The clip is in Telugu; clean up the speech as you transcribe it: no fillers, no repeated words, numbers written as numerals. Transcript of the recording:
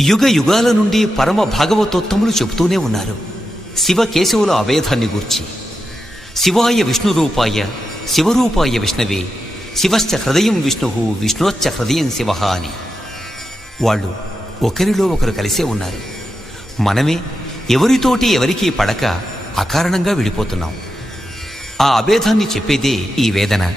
యుగ యుగాల నుండి పరమ భాగవతోత్తములు చెబుతూనే ఉన్నారు శివ కేశవుల అభేదాన్ని గూర్చి. శివాయ విష్ణురూపాయ శివరూపాయ విష్ణవే శివశ్చ హృదయం విష్ణు విష్ణోశ్చ హృదయం శివ అని. వాళ్ళు ఒకరిలో ఒకరు కలిసే ఉన్నారు. మనమే ఎవరితోటి ఎవరికీ పడక అకారణంగా విడిపోతున్నాం. ఆ అభేదాన్ని చెప్పేదే ఈ వేదన.